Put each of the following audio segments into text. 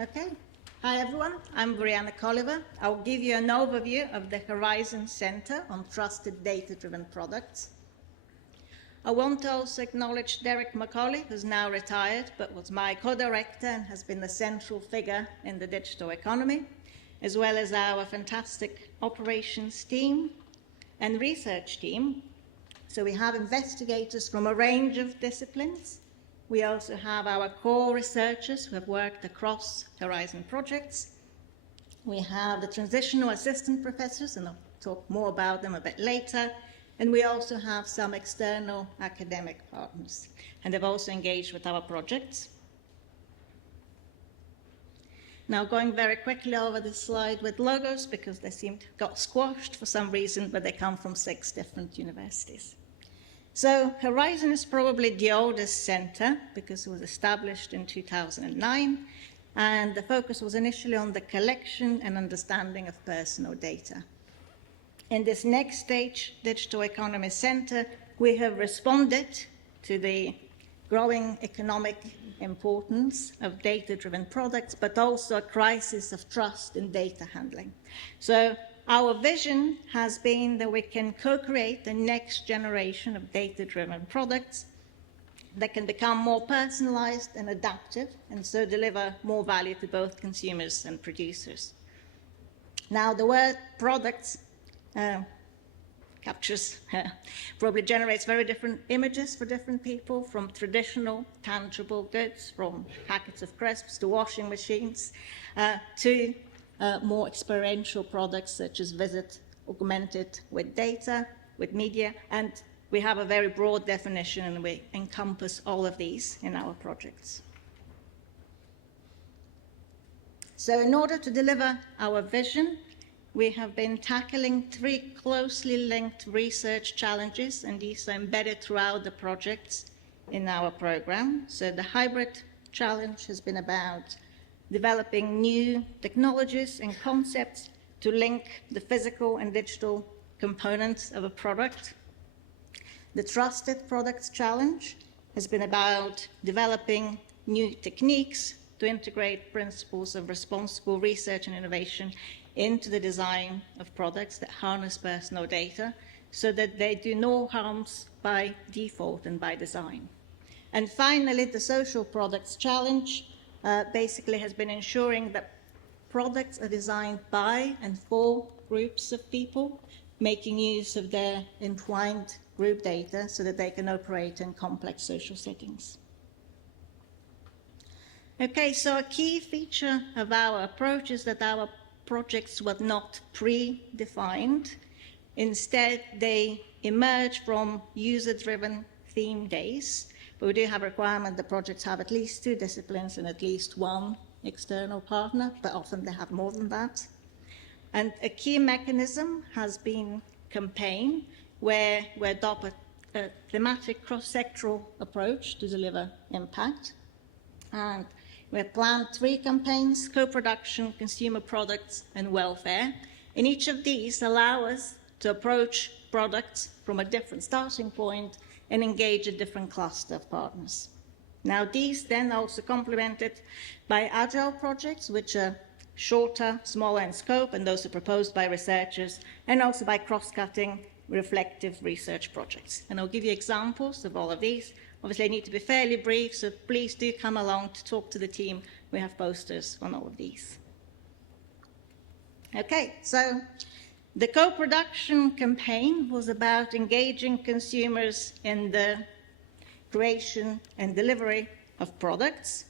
Okay. Hi, everyone. I'm Boriana Koleva. I'll give you an overview of the Horizon Center on Trusted Data-Driven Products. I want to also acknowledge Derek McCauley, who's now retired, but was my co-director and has been the central figure in the digital economy, as well as our fantastic operations team and research team. So we have investigators from a range of disciplines. We also have our core researchers who have worked across Horizon projects. We have the transitional assistant professors, and I'll talk more about them a bit later. And we also have some external academic partners, and they've also engaged with our projects. Now, going very quickly over this slide with logos, because they seem to have got squashed for some reason, but they come from 6 different universities. So Horizon is probably the oldest center because it was established in 2009, and the focus was initially on the collection and understanding of personal data. In this next stage, Digital Economy Center, we have responded to the growing economic importance of data-driven products, but also a crisis of trust in data handling. So our vision has been that we can co-create the next generation of data-driven products that can become more personalized and adaptive, and so deliver more value to both consumers and producers. Now, the word products probably generates very different images for different people, from traditional, tangible goods, from packets of crisps to washing machines, to more experiential products such as visit augmented with data, with media, and we have a very broad definition and we encompass all of these in our projects. So in order to deliver our vision, we have been tackling 3 closely linked research challenges, and these are embedded throughout the projects in our program. So the hybrid challenge has been about developing new technologies and concepts to link the physical and digital components of a product. The Trusted Products Challenge has been about developing new techniques to integrate principles of responsible research and innovation into the design of products that harness personal data so that they do no harms by default and by design. And finally, the Social Products Challenge basically has been ensuring that products are designed by and for groups of people, making use of their entwined group data so that they can operate in complex social settings. Okay, so a key feature of our approach is that our projects were not pre-defined. Instead, they emerge from user-driven theme days, but we do have a requirement that projects have at least 2 disciplines and at least 1 external partner, but often they have more than that. And a key mechanism has been campaign, where we adopt a thematic cross-sectoral approach to deliver impact. And we have planned 3 campaigns: co-production, consumer products, and welfare. And each of these allow us to approach products from a different starting point and engage a different cluster of partners. Now, these then also complemented by agile projects, which are shorter, smaller in scope, and those are proposed by researchers, and also by cross-cutting reflective research projects. And I'll give you examples of all of these. Obviously, I need to be fairly brief, so please do come along to talk to the team. We have posters on all of these. Okay, so the co-production campaign was about engaging consumers in the creation and delivery of products,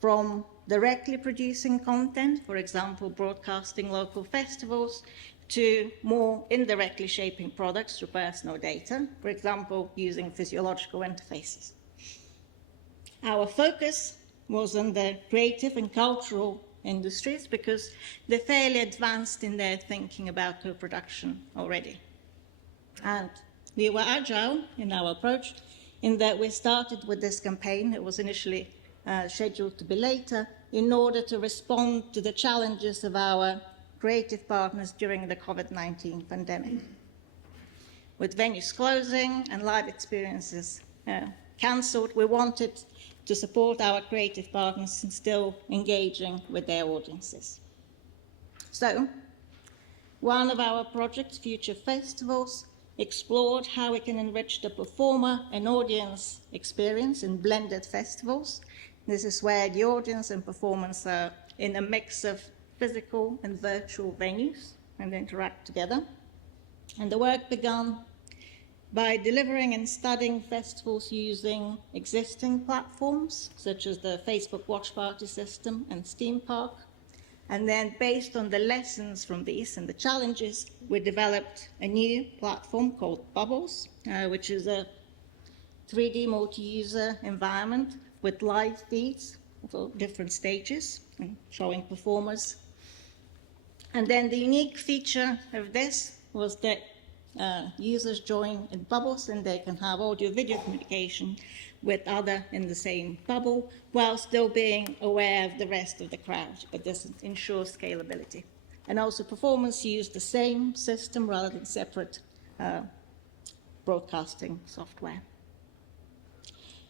from directly producing content, for example, broadcasting local festivals, to more indirectly shaping products through personal data, for example, using physiological interfaces. Our focus was on the creative and cultural industries because they're fairly advanced in their thinking about co-production already. And we were agile in our approach in that we started with this campaign. It was initially scheduled to be later in order to respond to the challenges of our creative partners during the COVID-19 pandemic. With venues closing and live experiences cancelled, we wanted to support our creative partners in still engaging with their audiences. So, one of our project's future festivals explored how we can enrich the performer and audience experience in blended festivals. This is where the audience and performance are in a mix of physical and virtual venues and interact together. And the work began by delivering and studying festivals using existing platforms, such as the Facebook Watch Party system and Steam Park. And then based on the lessons from these and the challenges, we developed a new platform called Bubbles, which is a 3D multi-user environment with live feeds for different stages and showing performers. And then the unique feature of this was that users join in bubbles and they can have audio-video communication with others in the same bubble while still being aware of the rest of the crowd, but this ensures scalability. And also performers use the same system rather than separate broadcasting software.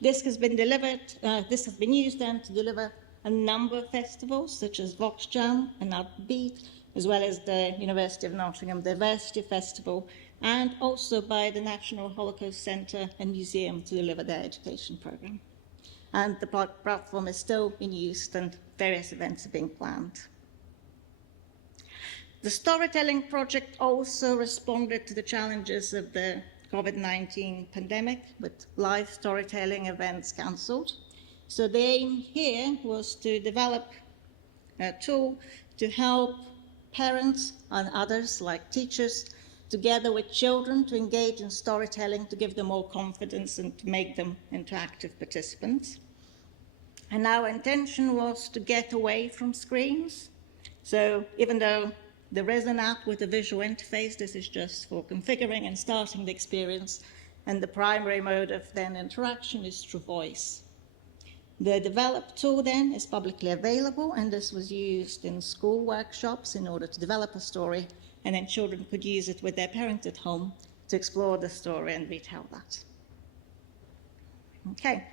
This has been used then to deliver a number of festivals such as Vox Jam and Upbeat, as well as the University of Nottingham Diversity Festival, and also by the National Holocaust Centre and Museum to deliver their education programme. And the platform is still in use and various events are being planned. The storytelling project also responded to the challenges of the COVID-19 pandemic with live storytelling events cancelled. So the aim here was to develop a tool to help parents and others like teachers together with children to engage in storytelling, to give them more confidence and to make them into active participants. And our intention was to get away from screens. So even though there is an app with a visual interface, this is just for configuring and starting the experience, and the primary mode of then interaction is through voice. The developed tool then is publicly available, and this was used in school workshops in order to develop a story, and then children could use it with their parents at home to explore the story and retell that. Okay,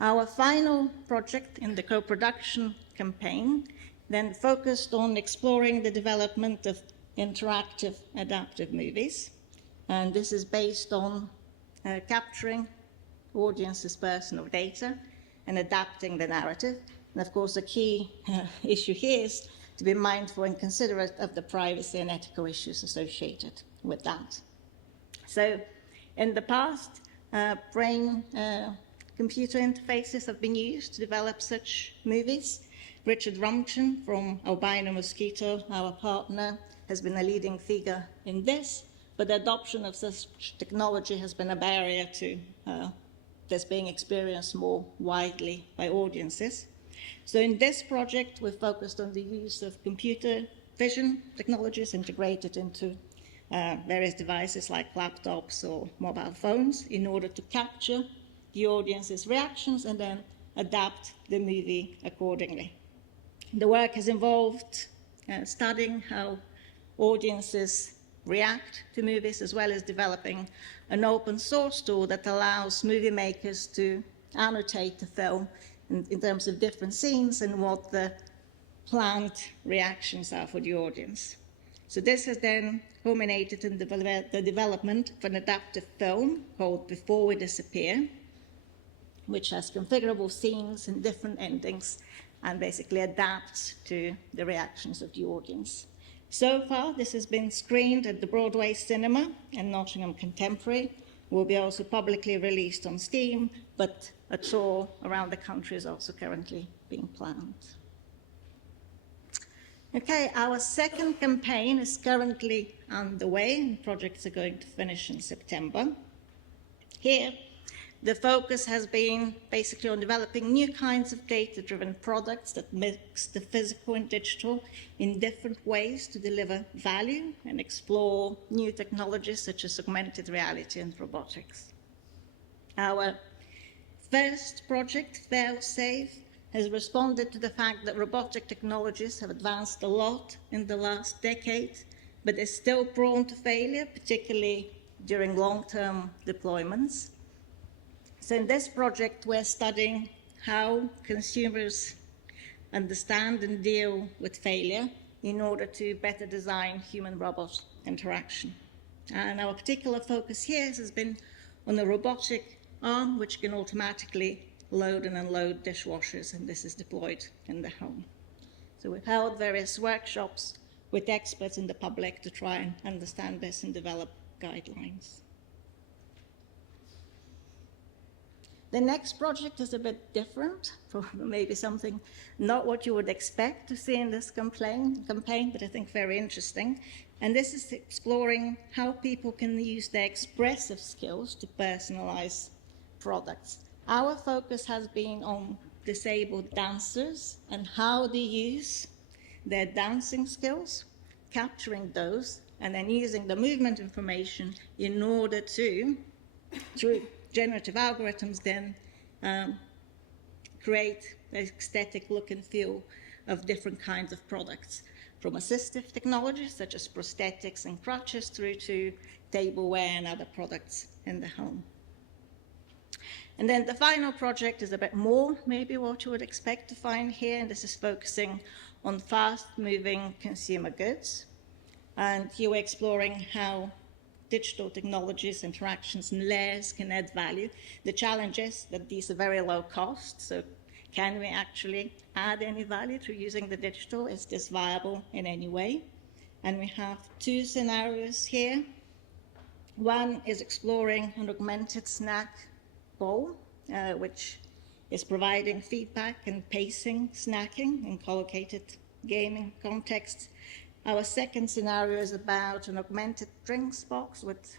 our final project in the co-production campaign then focused on exploring the development of interactive adaptive movies, and this is based on capturing audiences' personal data and adapting the narrative. And of course, the key issue here is to be mindful and considerate of the privacy and ethical issues associated with that. So in the past, brain-computer interfaces have been used to develop such movies. Richard Rumchen from Albino Mosquito, our partner, has been a leading figure in this, but the adoption of such technology has been a barrier to this being experienced more widely by audiences. So in this project, we've focused on the use of computer vision technologies integrated into various devices like laptops or mobile phones in order to capture the audience's reactions and then adapt the movie accordingly. The work has involved studying how audiences react to movies, as well as developing an open source tool that allows movie makers to annotate the film in terms of different scenes and what the planned reactions are for the audience. So this has then culminated in the development of an adaptive film called Before We Disappear, which has configurable scenes and different endings and basically adapts to the reactions of the audience. So far, this has been screened at the Broadway Cinema and Nottingham Contemporary. Will be also publicly released on Steam, but a tour around the country is also currently being planned. Okay, our second campaign is currently underway, and projects are going to finish in September. Here, the focus has been basically on developing new kinds of data-driven products that mix the physical and digital in different ways to deliver value and explore new technologies such as augmented reality and robotics. Our first project, Fail-Safe, has responded to the fact that robotic technologies have advanced a lot in the last decade, but is still prone to failure, particularly during long-term deployments. So in this project, we're studying how consumers understand and deal with failure in order to better design human-robot interaction. And our particular focus here has been on the robotic arm, which can automatically load and unload dishwashers, and this is deployed in the home. So we've held various workshops with experts in the public to try and understand this and develop guidelines. The next project is a bit different, maybe something not what you would expect to see in this campaign, but I think very interesting. And this is exploring how people can use their expressive skills to personalize products. Our focus has been on disabled dancers and how they use their dancing skills, capturing those, and then using the movement information in order to, through generative algorithms, then create the aesthetic look and feel of different kinds of products, from assistive technologies such as prosthetics and crutches through to tableware and other products in the home. And then the final project is a bit more maybe what you would expect to find here, and this is focusing on fast-moving consumer goods. And here we're exploring how digital technologies, interactions, and layers can add value. The challenge is that these are very low cost, so can we actually add any value through using the digital? Is this viable in any way? And we have two scenarios here. One is exploring an augmented snack bowl, which is providing feedback and pacing snacking in collocated gaming contexts. Our second scenario is about an augmented drinks box with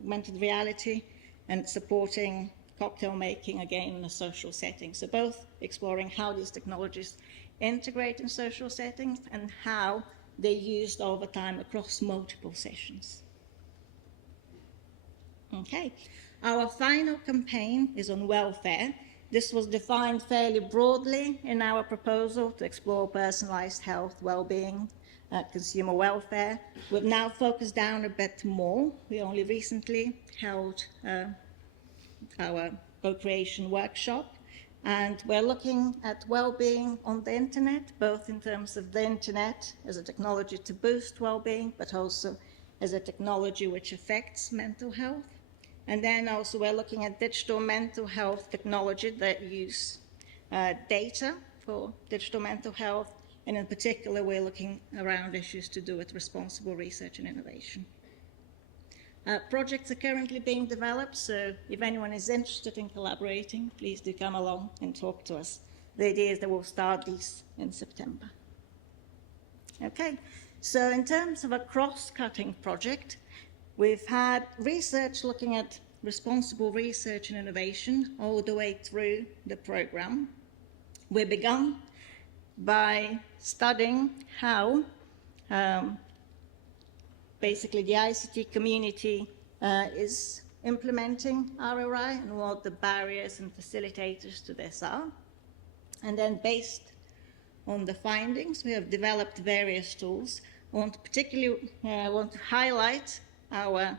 augmented reality and supporting cocktail making, again, in a social setting. So both exploring how these technologies integrate in social settings and how they're used over time across multiple sessions. Okay, our final campaign is on welfare. This was defined fairly broadly in our proposal to explore personalized health, well-being, consumer welfare. We've now focused down a bit more. We only recently held our co-creation workshop, and we're looking at well-being on the internet, both in terms of the internet as a technology to boost well-being, but also as a technology which affects mental health. And then also we're looking at digital mental health technology that use data for digital mental health, and in particular we're looking around issues to do with responsible research and innovation. Projects are currently being developed, so if anyone is interested in collaborating, please do come along and talk to us. The idea is that we'll start these in September. Okay, so in terms of a cross-cutting project, we've had research looking at responsible research and innovation all the way through the program. We began by studying how basically the ICT community is implementing ROI and what the barriers and facilitators to this are. And then based on the findings, we have developed various tools. I want to particularly highlight our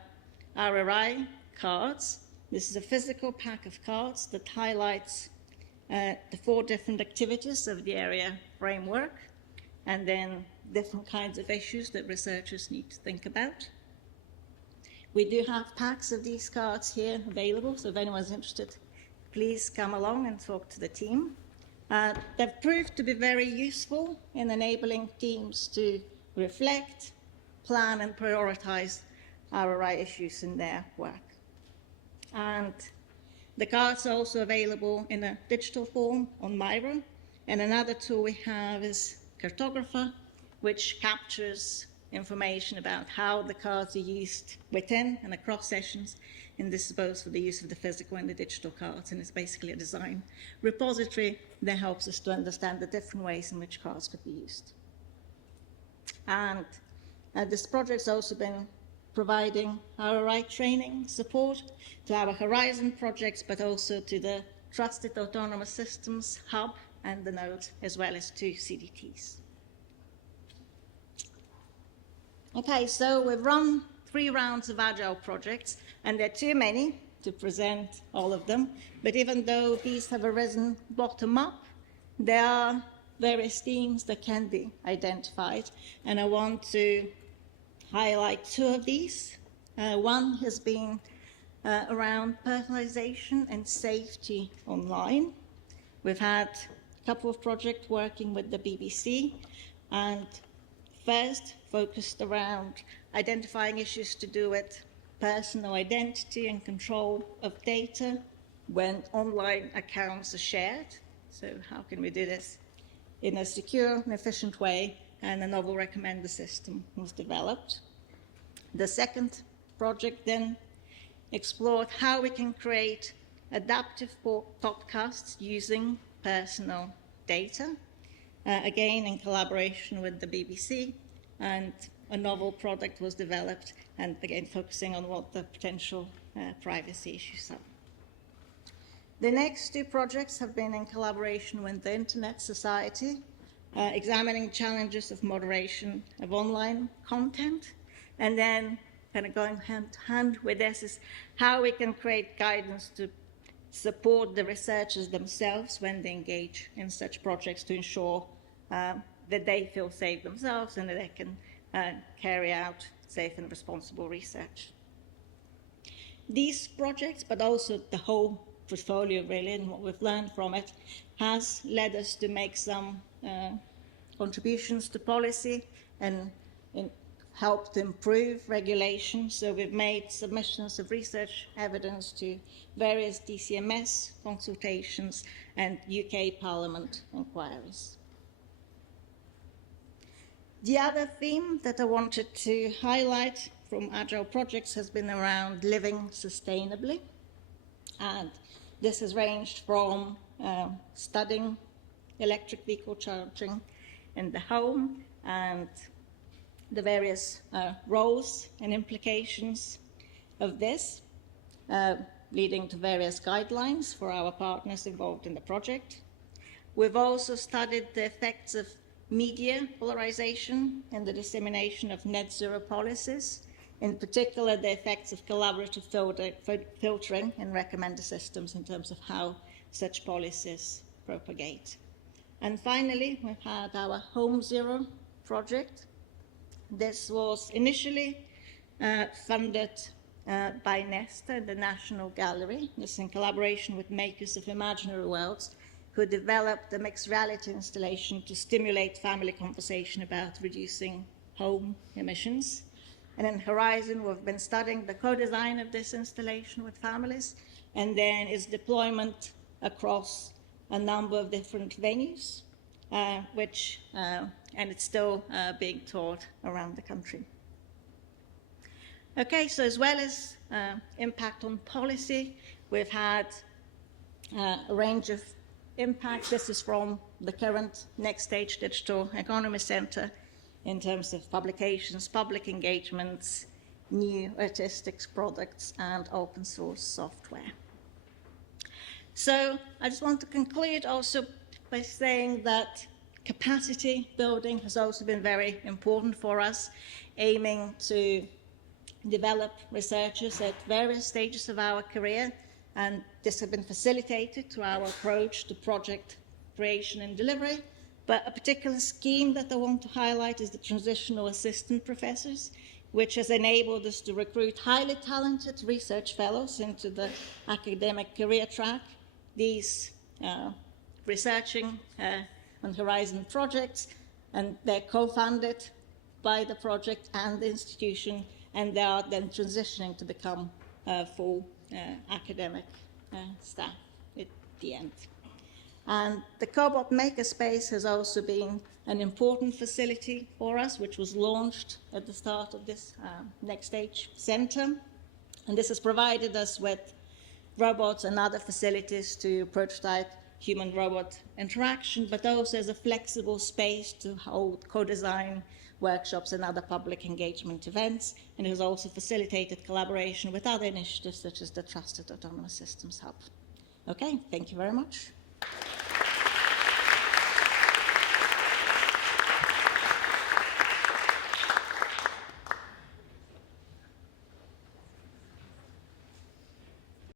ROI cards. This is a physical pack of cards that highlights the 4 different activities of the area framework, and then different kinds of issues that researchers need to think about. We do have packs of these cards here available, so if anyone's interested, please come along and talk to the team. They've proved to be very useful in enabling teams to reflect, plan, and prioritize ROI issues in their work. And the cards are also available in a digital form on Miro, and another tool we have is Cartographer, which captures information about how the cards are used within and across sessions, and this is both for the use of the physical and the digital cards, and it's basically a design repository that helps us to understand the different ways in which cards could be used. And this project's also been providing ROI training support to our Horizon projects, but also to the Trusted Autonomous Systems Hub and the Node, as well as to CDTs. Okay, so we've run 3 rounds of Agile projects, and there are too many to present all of them, but even though these have arisen bottom up, there are various themes that can be identified, and I want to highlight two of these. One has been around personalization and safety online. We've had a couple of projects working with the BBC, and first focused around identifying issues to do with personal identity and control of data when online accounts are shared. So how can we do this in a secure and efficient way? And a novel recommender system was developed. The second project then explored how we can create adaptive podcasts using personal data, again in collaboration with the BBC, and a novel product was developed, and again focusing on what the potential privacy issues are. The next two projects have been in collaboration with the Internet Society, examining challenges of moderation of online content, and then kind of going hand to hand with this is how we can create guidance to support the researchers themselves when they engage in such projects to ensure that they feel safe themselves and that they can carry out safe and responsible research. These projects, but also the whole portfolio really, and what we've learned from it, has led us to make some contributions to policy and helped improve regulation. So we've made submissions of research evidence to various DCMS consultations and UK Parliament inquiries. The other theme that I wanted to highlight from Agile projects has been around living sustainably. And this has ranged from studying electric vehicle charging in the home and the various roles and implications of this, leading to various guidelines for our partners involved in the project. We've also studied the effects of media polarization and the dissemination of net zero policies, in particular the effects of collaborative filtering and recommender systems in terms of how such policies propagate. And finally, we've had our Home Zero project. This was initially funded by Nesta, the National Gallery. This is in collaboration with makers of Imaginary Worlds, who developed a mixed reality installation to stimulate family conversation about reducing home emissions. And in Horizon, we've been studying the co-design of this installation with families, and then its deployment across a number of different venues, and it's still being taught around the country. Okay, so as well as impact on policy, we've had a range of impacts. This is from the current Next Stage Digital Economy Centre in terms of publications, public engagements, new artistic products, and open source software. So I just want to conclude also by saying that capacity building has also been very important for us, aiming to develop researchers at various stages of our career, and this has been facilitated through our approach to project creation and delivery. But a particular scheme that I want to highlight is the transitional assistant professors, which has enabled us to recruit highly talented research fellows into the academic career track. These researching on Horizon projects, and they're co-funded by the project and the institution, and they are then transitioning to become full academic staff at the end. And the Cobot Makerspace has also been an important facility for us, which was launched at the start of this Next Stage Centre. And this has provided us with robots and other facilities to prototype human-robot interaction, but also as a flexible space to hold co-design workshops and other public engagement events. And it has also facilitated collaboration with other initiatives such as the Trusted Autonomous Systems Hub. Okay, thank you very much.